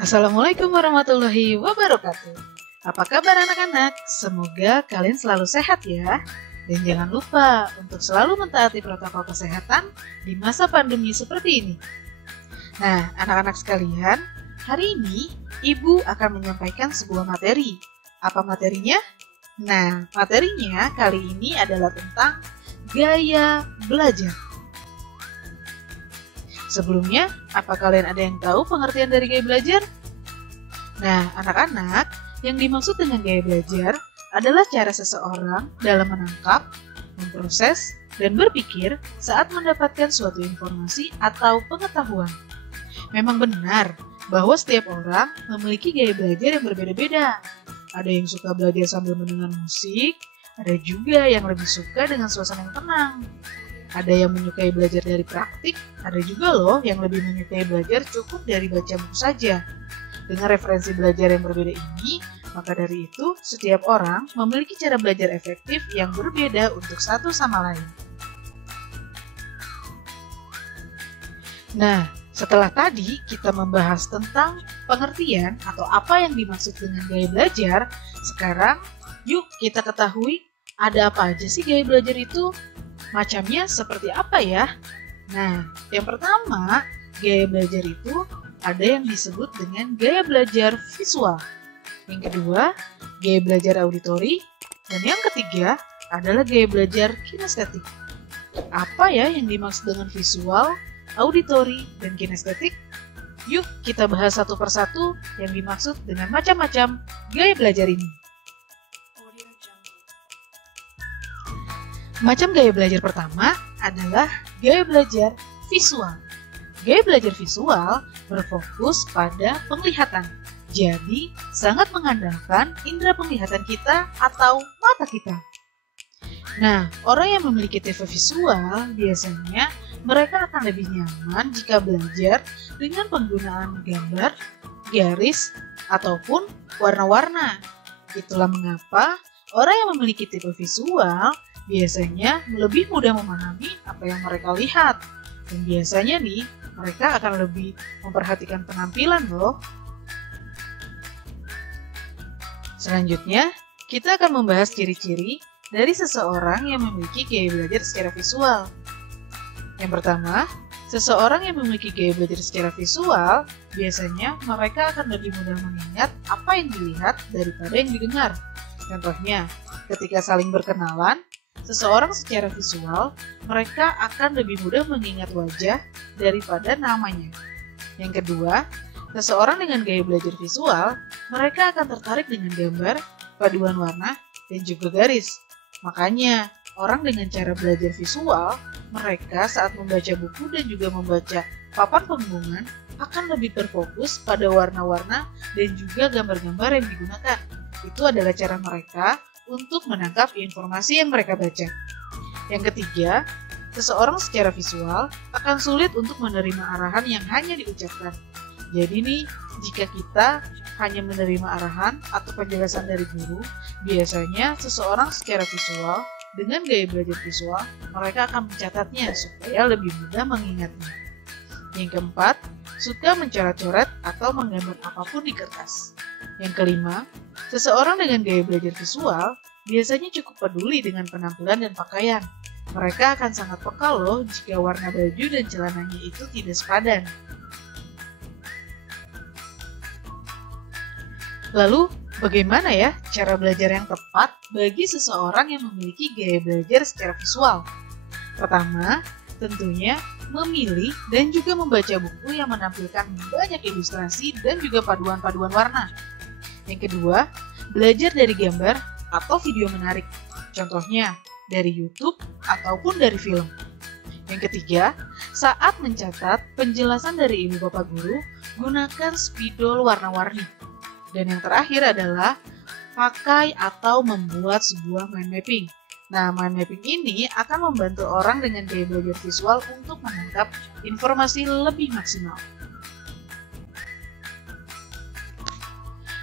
Assalamualaikum warahmatullahi wabarakatuh. Apa kabar anak-anak? Semoga kalian selalu sehat ya. Dan jangan lupa untuk selalu mentaati protokol kesehatan di masa pandemi seperti ini. Nah, anak-anak sekalian, hari ini Ibu akan menyampaikan sebuah materi. Apa materinya? Nah, materinya kali ini adalah tentang gaya belajar. Sebelumnya, apa kalian ada yang tahu pengertian dari gaya belajar? Nah, anak-anak, yang dimaksud dengan gaya belajar adalah cara seseorang dalam menangkap, memproses, dan berpikir saat mendapatkan suatu informasi atau pengetahuan. Memang benar bahwa setiap orang memiliki gaya belajar yang berbeda-beda. Ada yang suka belajar sambil mendengar musik, ada juga yang lebih suka dengan suasana yang tenang. Ada yang menyukai belajar dari praktik, ada juga loh yang lebih menyukai belajar cukup dari baca buku saja. Dengan referensi belajar yang berbeda ini, maka dari itu setiap orang memiliki cara belajar efektif yang berbeda untuk satu sama lain. Nah, setelah tadi kita membahas tentang pengertian atau apa yang dimaksud dengan gaya belajar, sekarang yuk kita ketahui ada apa aja sih gaya belajar itu? Macamnya seperti apa ya? Nah, yang pertama, gaya belajar itu ada yang disebut dengan gaya belajar visual. Yang kedua, gaya belajar auditori. Dan yang ketiga adalah gaya belajar kinestetik. Apa ya yang dimaksud dengan visual, auditori, dan kinestetik? Yuk kita bahas satu persatu yang dimaksud dengan macam-macam gaya belajar ini. Macam gaya belajar pertama adalah gaya belajar visual. Gaya belajar visual berfokus pada penglihatan. Jadi, sangat mengandalkan indera penglihatan kita atau mata kita. Nah, orang yang memiliki TV visual biasanya mereka akan lebih nyaman jika belajar dengan penggunaan gambar, garis, ataupun warna-warna. Itulah mengapa orang yang memiliki TV visual biasanya lebih mudah memahami apa yang mereka lihat. Dan biasanya nih, mereka akan lebih memperhatikan penampilan loh. Selanjutnya, kita akan membahas ciri-ciri dari seseorang yang memiliki gaya belajar secara visual. Yang pertama, seseorang yang memiliki gaya belajar secara visual, biasanya mereka akan lebih mudah mengingat apa yang dilihat daripada yang didengar. Contohnya, ketika saling berkenalan, seseorang secara visual, mereka akan lebih mudah mengingat wajah daripada namanya. Yang kedua, seseorang dengan gaya belajar visual, mereka akan tertarik dengan gambar, paduan warna, dan juga garis. Makanya, orang dengan cara belajar visual, mereka saat membaca buku dan juga membaca papan pengumuman akan lebih terfokus pada warna-warna dan juga gambar-gambar yang digunakan. Itu adalah cara mereka untuk menangkap informasi yang mereka baca. Yang ketiga, seseorang secara visual akan sulit untuk menerima arahan yang hanya diucapkan. Jadi nih, jika kita hanya menerima arahan atau penjelasan dari guru, biasanya seseorang secara visual dengan gaya belajar visual, mereka akan mencatatnya supaya lebih mudah mengingatnya. Yang keempat, suka mencoret-coret atau menggambar apapun di kertas. Yang kelima, seseorang dengan gaya belajar visual biasanya cukup peduli dengan penampilan dan pakaian. Mereka akan sangat peka loh jika warna baju dan celananya itu tidak sepadan. Lalu, bagaimana ya cara belajar yang tepat bagi seseorang yang memiliki gaya belajar secara visual? Pertama, tentunya memilih dan juga membaca buku yang menampilkan banyak ilustrasi dan juga paduan-paduan warna. Yang kedua, belajar dari gambar atau video menarik. Contohnya, dari YouTube ataupun dari film. Yang ketiga, saat mencatat penjelasan dari ibu bapak guru, gunakan spidol warna-warni. Dan yang terakhir adalah pakai atau membuat sebuah mind mapping. Nah, mind mapping ini akan membantu orang dengan gaya belajar visual untuk menangkap informasi lebih maksimal.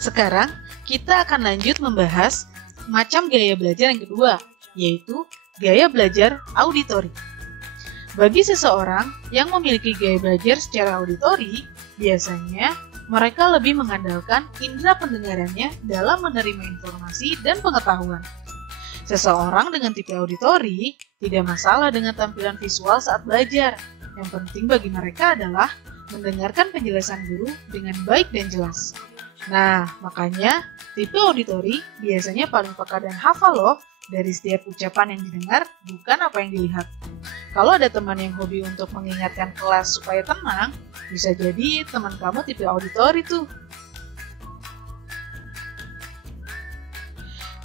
Sekarang, kita akan lanjut membahas macam gaya belajar yang kedua, yaitu gaya belajar auditori. Bagi seseorang yang memiliki gaya belajar secara auditori, biasanya mereka lebih mengandalkan indera pendengarannya dalam menerima informasi dan pengetahuan. Seseorang dengan tipe auditori tidak masalah dengan tampilan visual saat belajar. Yang penting bagi mereka adalah mendengarkan penjelasan guru dengan baik dan jelas. Nah, makanya tipe auditori biasanya paling peka dan hafal loh dari setiap ucapan yang didengar, bukan apa yang dilihat. Kalau ada teman yang hobi untuk mengingatkan kelas supaya tenang, bisa jadi teman kamu tipe auditori tuh.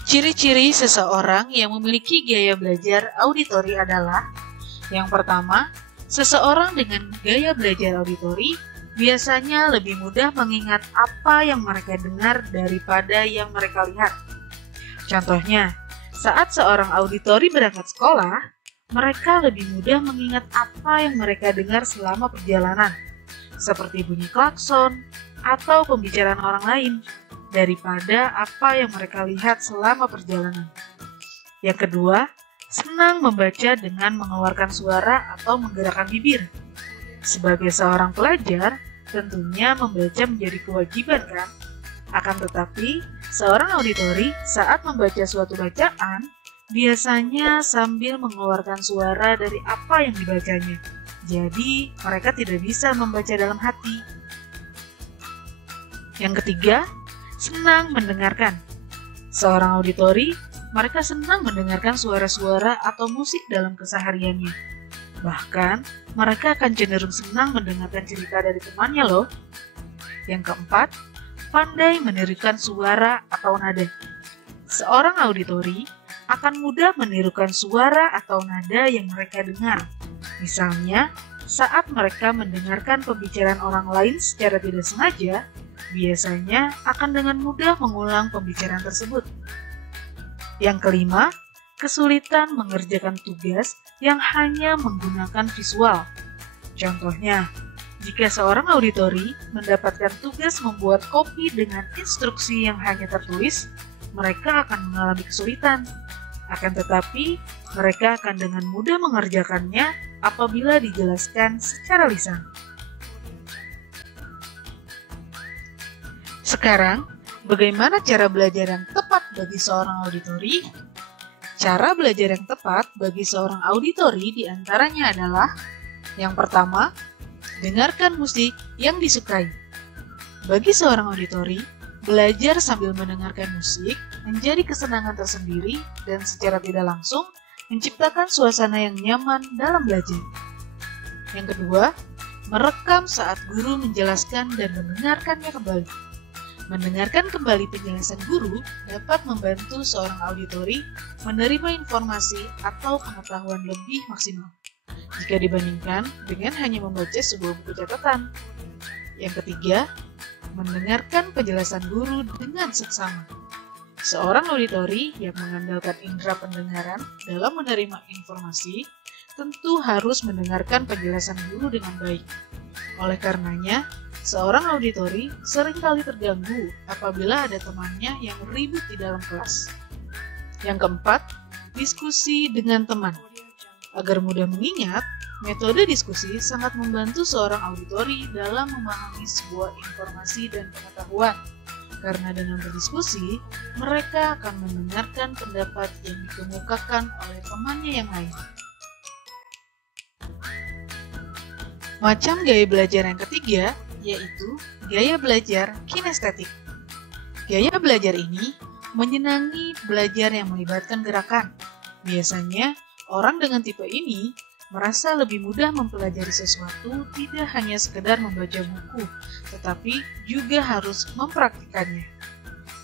Ciri-ciri seseorang yang memiliki gaya belajar auditori adalah: yang pertama, seseorang dengan gaya belajar auditori biasanya lebih mudah mengingat apa yang mereka dengar daripada yang mereka lihat. Contohnya, saat seorang auditori berangkat sekolah, mereka lebih mudah mengingat apa yang mereka dengar selama perjalanan, seperti bunyi klakson atau pembicaraan orang lain, daripada apa yang mereka lihat selama perjalanan. Yang kedua, senang membaca dengan mengeluarkan suara atau menggerakkan bibir. Sebagai seorang pelajar, tentunya membaca menjadi kewajiban kan? Akan tetapi, seorang auditori saat membaca suatu bacaan, biasanya sambil mengeluarkan suara dari apa yang dibacanya. Jadi, mereka tidak bisa membaca dalam hati. Yang ketiga, senang mendengarkan. Seorang auditori, mereka senang mendengarkan suara-suara atau musik dalam kesehariannya. Bahkan, mereka akan cenderung senang mendengarkan cerita dari temannya loh. Yang keempat, pandai menirukan suara atau nada. Seorang auditori akan mudah menirukan suara atau nada yang mereka dengar. Misalnya, saat mereka mendengarkan pembicaraan orang lain secara tidak sengaja, biasanya akan dengan mudah mengulang pembicaraan tersebut. Yang kelima, kesulitan mengerjakan tugas yang hanya menggunakan visual. Contohnya, jika seorang auditori mendapatkan tugas membuat kopi dengan instruksi yang hanya tertulis, mereka akan mengalami kesulitan. Akan tetapi, mereka akan dengan mudah mengerjakannya apabila dijelaskan secara lisan. Sekarang, bagaimana cara belajar yang tepat bagi seorang auditori? Cara belajar yang tepat bagi seorang auditori diantaranya adalah: yang pertama, dengarkan musik yang disukai. Bagi seorang auditori, belajar sambil mendengarkan musik menjadi kesenangan tersendiri dan secara tidak langsung menciptakan suasana yang nyaman dalam belajar. Yang kedua, merekam saat guru menjelaskan dan mendengarkannya kembali. Mendengarkan kembali penjelasan guru dapat membantu seorang auditori menerima informasi atau pengetahuan lebih maksimal jika dibandingkan dengan hanya membaca sebuah buku catatan. Yang ketiga, mendengarkan penjelasan guru dengan seksama. Seorang auditori yang mengandalkan indera pendengaran dalam menerima informasi tentu harus mendengarkan penjelasan guru dengan baik. Oleh karenanya, seorang auditori seringkali terganggu apabila ada temannya yang ribut di dalam kelas. Yang keempat, diskusi dengan teman. Agar mudah mengingat, metode diskusi sangat membantu seorang auditori dalam memahami sebuah informasi dan pengetahuan. Karena dengan berdiskusi, mereka akan mendengarkan pendapat yang dikemukakan oleh temannya yang lain. Macam gaya belajar yang ketiga, yaitu gaya belajar kinestetik. Gaya belajar ini menyenangi belajar yang melibatkan gerakan. Biasanya, orang dengan tipe ini merasa lebih mudah mempelajari sesuatu tidak hanya sekedar membaca buku, tetapi juga harus mempraktikannya.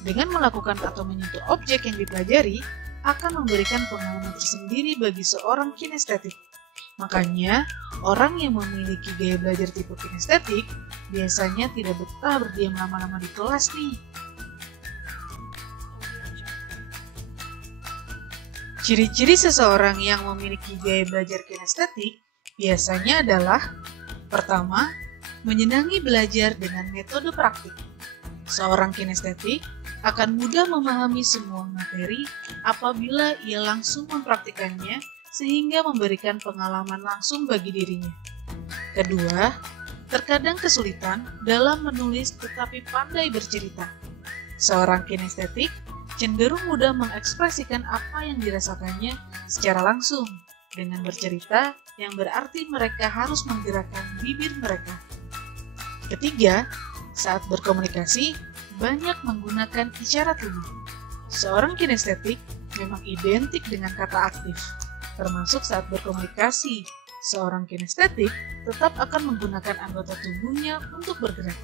Dengan melakukan atau menyentuh objek yang dipelajari, akan memberikan pengalaman tersendiri bagi seorang kinestetik. Makanya, orang yang memiliki gaya belajar tipe kinestetik biasanya tidak betah berdiam lama-lama di kelas nih. Ciri-ciri seseorang yang memiliki gaya belajar kinestetik biasanya adalah: pertama, menyenangi belajar dengan metode praktik. Seorang kinestetik akan mudah memahami semua materi apabila ia langsung mempraktikannya sehingga memberikan pengalaman langsung bagi dirinya. Kedua, terkadang kesulitan dalam menulis tetapi pandai bercerita. Seorang kinestetik cenderung mudah mengekspresikan apa yang dirasakannya secara langsung dengan bercerita yang berarti mereka harus menggerakkan bibir mereka. Ketiga, saat berkomunikasi banyak menggunakan isyarat tubuh. Seorang kinestetik memang identik dengan kata aktif, termasuk saat berkomunikasi. Seorang kinestetik tetap akan menggunakan anggota tubuhnya untuk bergerak.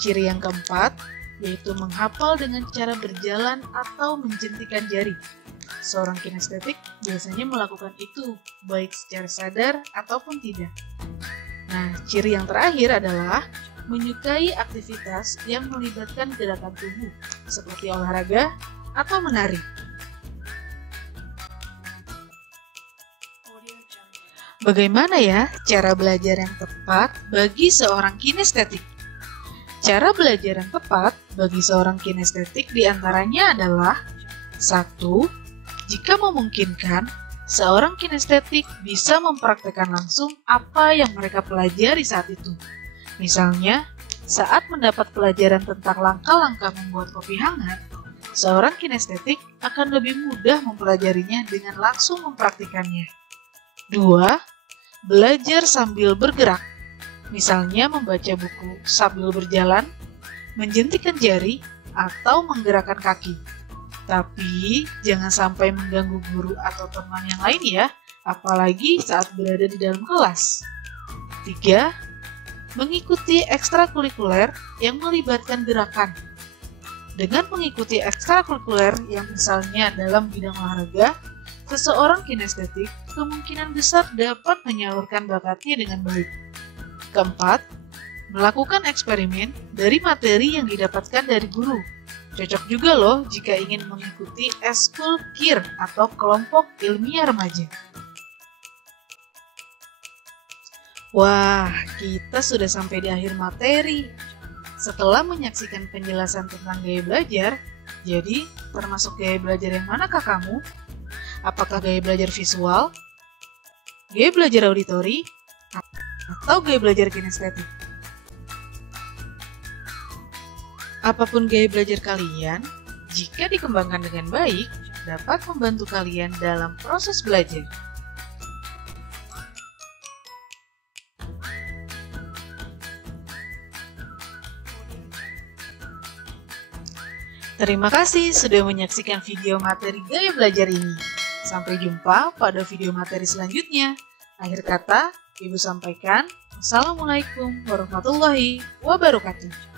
Ciri yang keempat yaitu menghafal dengan cara berjalan atau menjentikan jari. Seorang kinestetik biasanya melakukan itu, baik secara sadar ataupun tidak. Nah, ciri yang terakhir adalah menyukai aktivitas yang melibatkan gerakan tubuh, seperti olahraga atau menari. Bagaimana ya cara belajar yang tepat bagi seorang kinestetik? Cara belajar yang tepat bagi seorang kinestetik diantaranya adalah 1. Jika memungkinkan, seorang kinestetik bisa mempraktekkan langsung apa yang mereka pelajari saat itu. Misalnya, saat mendapat pelajaran tentang langkah-langkah membuat kopi hangat, seorang kinestetik akan lebih mudah mempelajarinya dengan langsung mempraktikannya. 2. Belajar sambil bergerak. Misalnya membaca buku sambil berjalan, menjentikan jari, atau menggerakkan kaki. Tapi jangan sampai mengganggu guru atau teman yang lain ya, apalagi saat berada di dalam kelas. 3. Mengikuti ekstrakurikuler yang melibatkan gerakan. Dengan mengikuti ekstrakurikuler yang misalnya dalam bidang olahraga, seseorang kinestetik kemungkinan besar dapat menyalurkan bakatnya dengan baik. 4. Melakukan eksperimen dari materi yang didapatkan dari guru. Cocok juga loh jika ingin mengikuti eskul KIR atau kelompok ilmiah remaja. Wah, kita sudah sampai di akhir materi. Setelah menyaksikan penjelasan tentang gaya belajar, jadi termasuk gaya belajar yang manakah kamu? Apakah gaya belajar visual, gaya belajar auditori, atau gaya belajar kinestetik? Apapun gaya belajar kalian, jika dikembangkan dengan baik, dapat membantu kalian dalam proses belajar. Terima kasih sudah menyaksikan video materi gaya belajar ini. Sampai jumpa pada video materi selanjutnya. Akhir kata, Ibu sampaikan, Wassalamualaikum warahmatullahi wabarakatuh.